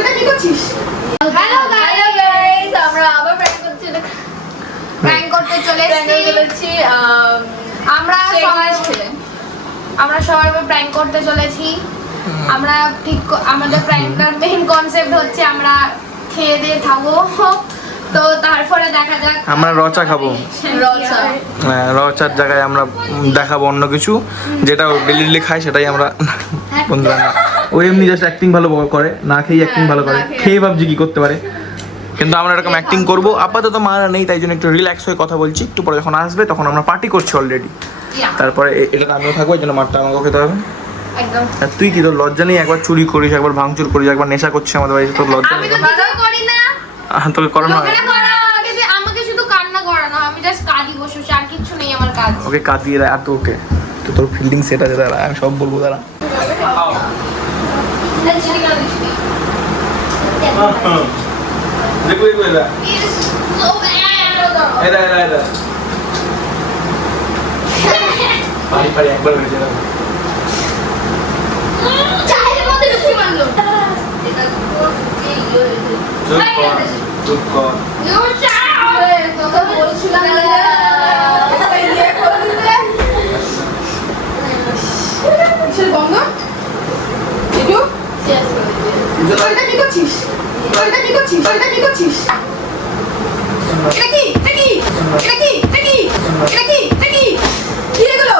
এটা কি করছিস? হ্যালো গাইস, আমরা আবার প্র্যাঙ্ক করতে চলে এসেছি। আমরা সবাই প্র্যাঙ্ক করতে চলেছি। আমরা ঠিক আমাদের প্র্যাঙ্কটার মেইন কনসেপ্ট হচ্ছে আমরা খেয়ে দিয়ে থাকবো, তো তারপরে দেখা যাক। আমরা রচা খাবো। হ্যাঁ, রচার জায়গায় আমরা দেখাবো অন্য কিছু, যেটা ডেলি খাই সেটাই আমরা বন্ধুরা না। ও এমনি জাস্ট অ্যাক্টিং ভালো করে, না খেয়ে অ্যাক্টিং ভালো করে, খেয়ে ভাবছি কি করতে পারে, কিন্তু আমরা এরকম অ্যাক্টিং করবো। আপাতত মারা নেই, তাই জন্য একটু রিল্যাক্স হয়ে কথা বলছি। একটু পরে যখন আসবে তখন আমরা পার্টি করছি অলরেডি। তারপরে এটা আমিও থাকবো, এই জন্য মারটা আমাকে খেতে হবে। একদম। আর তুই কি, তোর লজ্জা নেই? একবার চুরি করিস, একবার ভাঙচুর করিস, একবার নেশা করছিস আমাদের বাড়িতে, তোর লজ্জা নেই? করি না। তোকে করানো হয়? আমাকে শুধু কান্না করানো, আমি জাস্ট কাঁদি বসে, আর কিছু নেই আমার কাজ। ওকে কাঁদিয়ে আর তোকে তো তোর ফিল্ডিং সেট আছে, দাঁড়া আমি সব বলবো, দাঁড়া। দেখো এরা এরা এরা এরা পারি পারি একবার হয়েছে না। চায়ের মধ্যে ঢুকে মারলো। এটা চুপ কর। ইউ চাও তোকে বলছিলাম না এটা ইয়ে করে দিতে। কিসের গন্ধ? এটু এটা কি করছিস? এটা কি করছিস? এটা কি করছিস? এটা কি? এটা কি? এটা কি? এটা কি? এটা কি? এটা কি? কি এগুলো?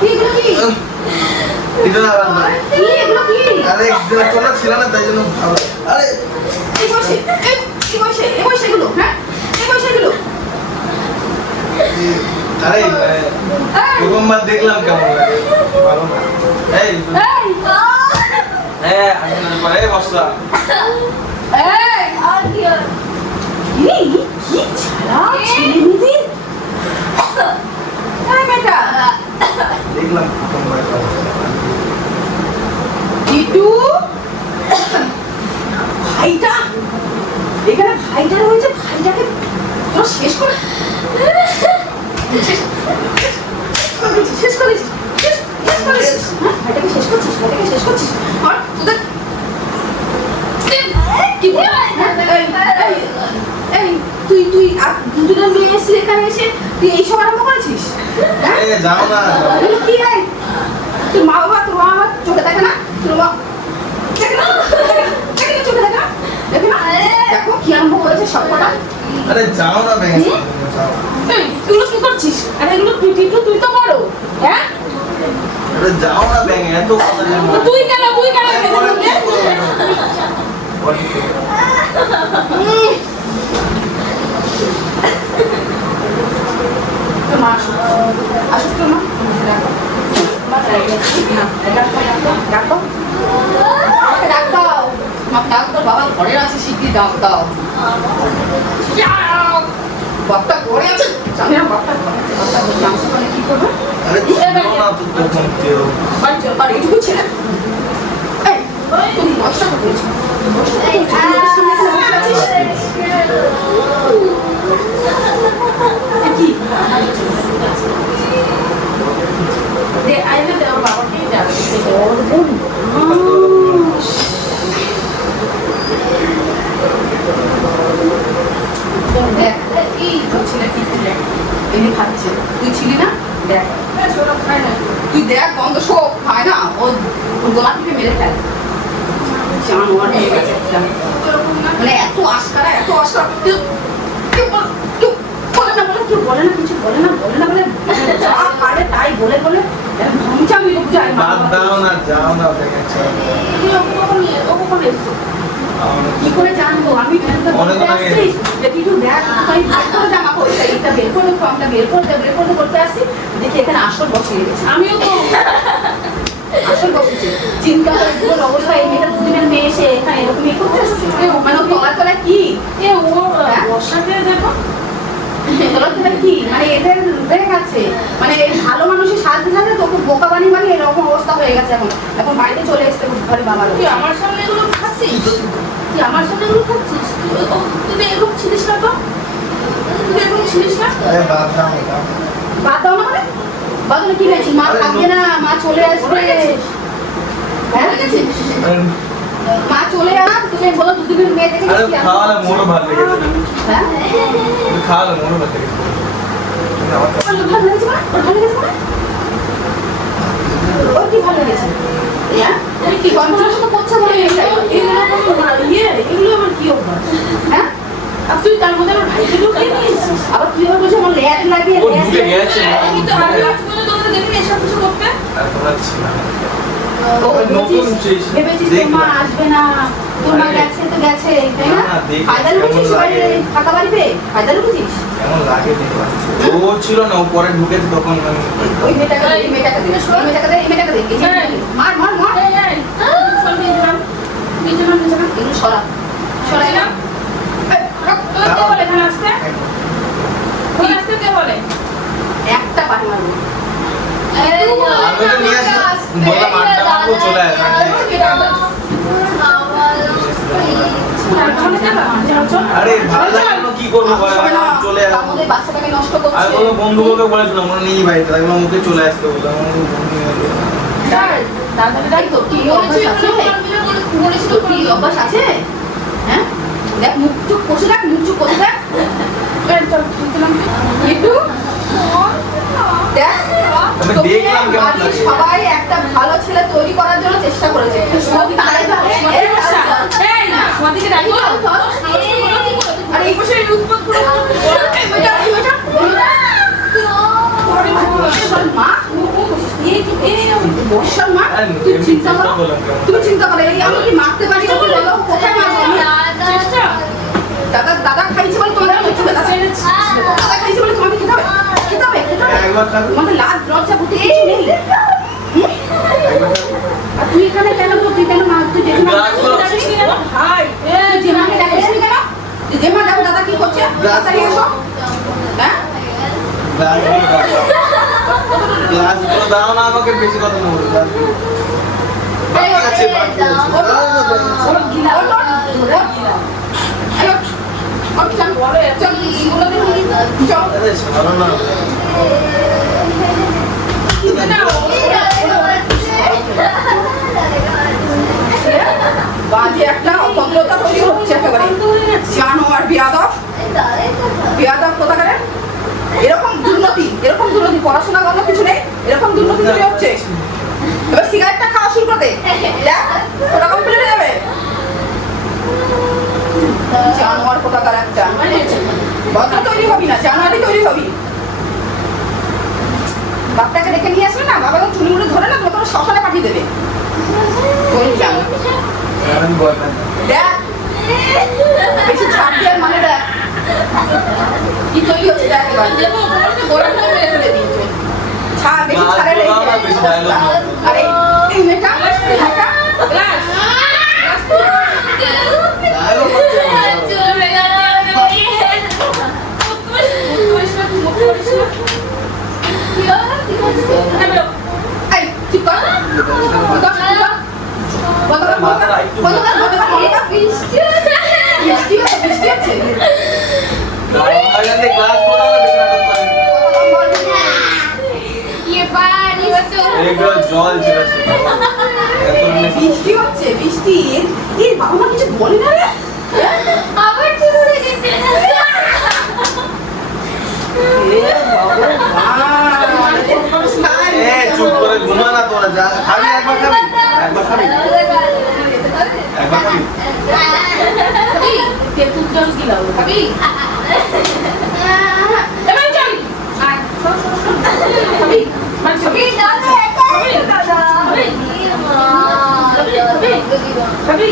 কি এগুলো কি? এটা কি এগুলো কি? আরে তোমরা ছিল না তাই জন্য ভালো। আরে এই বসে এই বসে এই বসে এগুলো, হ্যাঁ এই বসে এগুলো। আরে প্রথমবার দেখলাম কেমন লাগে, ভালো না। এই হ্যাঁ আমি পরে বসা। এই আর কি আর কি ছাড়া ছেলেমেয়েদের এই বেটা দেখলাম প্রথমবার। কিটু ভাইটা এখানে ভাইটা রয়েছে, ভাইটাকে তোরা শেষ করে শেষ করেছিস, শেষ করেছিস, হ্যাঁ ভাইটাকে শেষ করছিস, ভাইটাকে শেষ করছিস। আর তোদের কি বল? এই তুই তুই আর দুজন মেয়ে এসে এখানে এসে তুই এইসব আরম্ভ করেছিস? হ্যাঁ যাও না কি রে, তোর মা বাবা চোখে দেখে না? তোর মা দেখে না? দেখে না চোখে দেখে না? দেখে না? দেখো কি আরম্ভ করেছে সব কটা। আরে যাও না ব্যাঙ, এই এগুলো কি করছিস? আরে এগুলো তুই তো বড়, হ্যাঁ আরে যাও না ব্যাঙ, এত কথা যে তুই কেন তোর মা আসুক তোর মা বাবা ঘরে আছে, শিগগির ডাক দাও। বাপটা ঘরে আছে, জানি না বাপটা ঘরে আছে, বাপটা ঘরে মাংস করে কি করবে? আরে না তো তখন কেউ আর এইটুকু ছেলে তুমি বয়সটা কত হয়েছে? কি এমনি খাচ্ছে, তুই ছিলি না? দেখ তুই দেখ গন্ধ শোক খায় না, ও গলা থেকে মেরে ফেলে জানোয়ার হয়ে গেছে। মানে এত আস্কারা কেউ বলে না কিছু বলে না বলে যা পারে তাই বলে ভাঙচা আমি লোক যাই বাদ দাও না, যাও না ওটাকে কি করে জানবো আমি? জামা পড়ছে এইটা বের করে ফর্মটা বের করতে আসছি, দেখি এখানে আসল বসিয়ে গেছে। আমিও তো আসল বসেছে, চিন্তা করে পুরো অবস্থা। এই মেয়েটা দুদিনের মেয়ে এসে এখানে এরকম ইয়ে করতে আসছে, মানে তলা কি ও বর্ষাকে দেখো কি, মানে এদের বেড়ে গেছে, মানে ভালো মানুষের সাজতে তোকে বোকা বানিয়ে এরকম অবস্থা হয়ে গেছে। এখন বাড়িতে চলে এসছে ঘরে বাবার। তুই আমার সামনে এগুলো খাচ্ছিস? তুই আমার সামনে এগুলো খাচ্ছিস? তুই এরকম ছিলিস না তো? তুই এরকম ছিলিস না? বাদ দাও মানে বাদ কি হয়েছে? মা থাকবে না, মা চলে আসবে। মা চলে আনা, তুমি বলো দুদিনের মেয়ে দেখে আরে কি খাওয়ালে মনও ভালো লেগেছে না। হ্যাঁ খাওয়ালে মনও ভালো লেগেছে। ভালো লেগেছে মা? ওর ভালো লেগেছে মা? ওর কি ভালো লেগেছে? হ্যাঁ? তুমি কি কন্ট্রোলের সাথে করছো বলে এগুলো এগুলো আমার কি অভ্যাস? হ্যাঁ? আর তুই তার মধ্যে আমার ভাইকে ঢুকিয়ে নিয়েছিস। আবার কিভাবে বলছে আমার ল্যাদ লাগিয়ে ও ঢুকে গেছে। আমি তো আগে আজ পর্যন্ত তোমাদের দেখিনি এসব কিছু করতে। আর তোমরা ছিল না। ও নতুন চেয়েছি। ভেবেছিস তোর মা আসবে না, তোর মা গেছে তো গেছে, তাই না? না, দেখি ফায়দা লুকেছিস কেমন বাড়িতে, লাগে। ফাঁকা বাড়ি পেয়ে ফায়দা লুকেছিস? কেমন লাগে দেখলাম। ও ছিল না, ও পরে ঢুকেছে তখন আমি ওই মেয়েটাকে দে, এই মেয়েটাকে দে, এই মেয়েটাকে দে, এই মেয়েটাকে দে, এই মেয়েটাকে দে। মার মার মার এগুলো সরা সরা না কে বলে এখানে আসতে? ওই আসতে কে বলে? একটা পাটি মারবো। আমি তো নিয়ে আসি বললাম আড্ডা মারবো চলে আয় আরে ভালো লাগে না কি করবো বল চলে আয় তার মধ্যে বাচ্চাটাকে নষ্ট করছে। আর কোনো বন্ধুগুলোকে বলেছিলাম ওরা নেই বাড়িতে তাই বললাম ওকে চলে আসতে বললাম আমার বন্ধু তাই তো কি অভ্যাস আছে? তোর কি অভ্যাস আছে? হ্যাঁ দেখ মুখ চুপ কষে রাখ, মুখ চুপ কষে রাখ। একটু দেখ আমি তোকে দেখলাম কেমন বাড়ির লাগে। সবাই একটা ভালো ছেলে তৈরি করার জন্য চেষ্টা করেছে। সবই তাই ভালো। এই না, আমাদেরকে ডাকি দাও। আর এই বছর এই উৎপাত করে এই বেটা মা বর্ষার মা তুই চিন্তা করো, তুমি চিন্তা করো এই আমি কি মারতে পারি না বলো কোথায় মারবো আমি? দাদা দাদা খাইছে বলে তোমাদের হচ্ছে দাদা দাদা খাইছে বলে তোমাকে খেতে হবে খেতে হবে খেতে হবে একবার খাবে তোমাদের লাজ লজ্জা বুদ্ধি কিছু নেই। আর তুই এখানে কেন তুই কেন মা তুই দেখে ভাই, তুই যে মাকে ডাকিস নি কেন? তুই যে মা দেখো দাদা কি করছে তাড়াতাড়ি আসো। হ্যাঁ গ্লাসগুলো দাও না আমাকে বেশি কথা না বলো গ্লাসগুলো বাকি আছে বাকি আছে ওর গিলা ওর আরে ওর চল চল গুলো দেখি চল আরে ছাড়ো না বাজে একটা অপদ্রতা তৈরি হচ্ছে একেবারে জানোয়ার বিয়াদব বিয়াদব কোথাকারে এরকম দুর্নীতি পড়াশোনা করার কিছু নেই এরকম দুর্নীতি তৈরি হচ্ছে। এবার সিগারেটটা খাওয়া শুরু করে দে দেখ ওটা কমপ্লিট হয়ে যাবে। জানোয়ার কোথাকার একটা ভদ্র তৈরি হবি না জানোয়ারই তৈরি হবি। বাপটাকে ডেকে নিয়ে আসবে না বাবা চুলি মুড়ি ধরে না তোমাকে শ্মশানে পাঠিয়ে দেবে। ওই জানো আমি ভয় পাই দেখ বেশি ছাড় দেওয়ার মানে দেখ কি তৈরি হচ্ছে দেখ এবার গরম করে মেরে ফেলে দিয়েছে ছাড় বেশি ছাড়ে নেই আরে এই মেয়েটা এই ঠিক কর বৃষ্টি আছে গ্লাস বলো না বেশি নাটক করে এগুলো জল ছিল বৃষ্টি হচ্ছে বৃষ্টি এই বাবা মা কিছু বলে না রে আবার শুরু হয়ে গেছে। চুপ করে ঘুমা না তোরা যা খাবি একবার খাবি একবার খাবি একবার খাবি তেঁতুল জল গিলাও খাবি এবার চল খাবি খাবি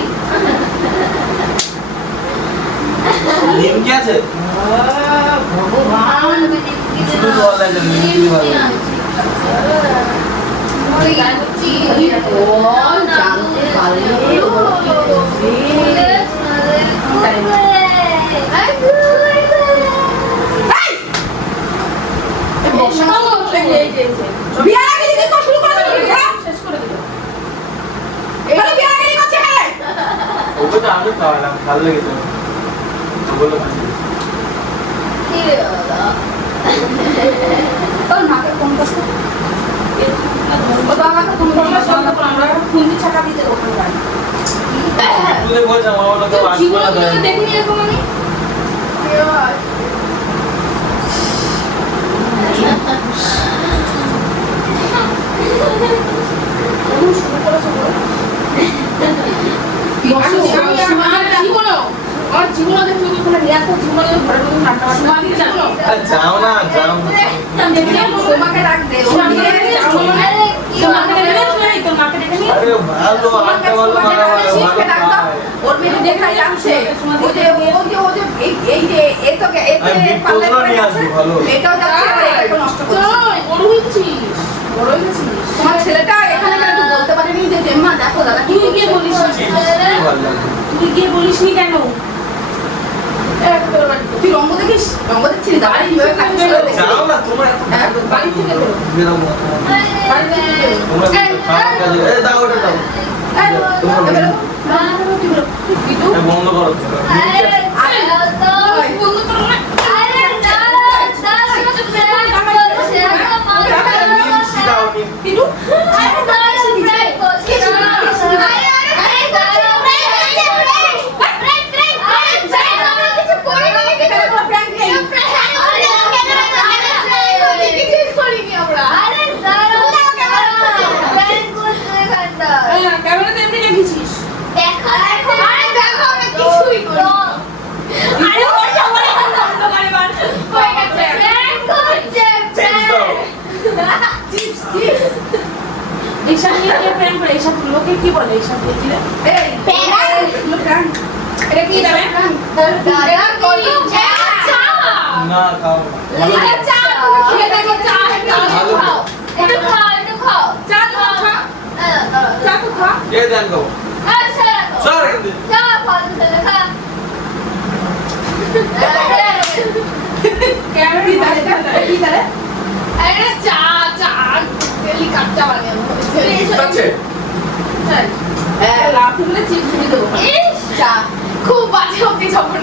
নিমকি আছে ভগবান শুধু জল আছে নিমকি ভালো জানতে পারলে ওকে তো আমি খাওয়ালাম ভালো লেগেছে ওগুলো আমাকে ফোন করলে আমরা খুন্তি ছাকা দিতে ওখানে দুজনে বলছে আমার বলে কেউ আসবে না জীবনে দেখিনি এরকম আমি। শুরু করেছো বলো। আমার জীবনে দেখি কোনো রিয়াক্ট জীবনে ঘরের মধ্যে নাটক জানো যাও না যাও তোমাকে রাখ দে তোমাকে আরে ভালো আটটা ভালো ওর মেয়ে দেখাই যাচ্ছে ওই যে এই যে এটাকে পাল্লে করে যাচ্ছে এটাও যাচ্ছে আর এটাও নষ্ট করছে বড় হয়েছিস তোমার ছেলেটা এখানে কেন একটু বলতে পারেনি যে জেম্মা দেখো দাদা কি গিয়ে বলিস তুই গিয়ে বলিসনি কেন তুই রঙ্গ দেখিস রঙ্গ দেখছিস দাঁড়া এইভাবে কাজ করে দেখ যাও না তোমরা এত বাড়ি থেকে বেরো বেরাও বাড়ি থেকে বেরো তোমরা খারাপ কাজে এই দাও ওটা দাও বেরো বন্ধ করো টিটু ক্যামেরাতে এমনি রেখেছিস এইসব নিয়ে কে প্রেম করে এইসব লোকে কি বলে এইসব দেখলে এটা কি দেবে না খাও কে দেন গো স্যার লাভ চিপস দিয়ে দেবো খুব বাজে অব্দি যখন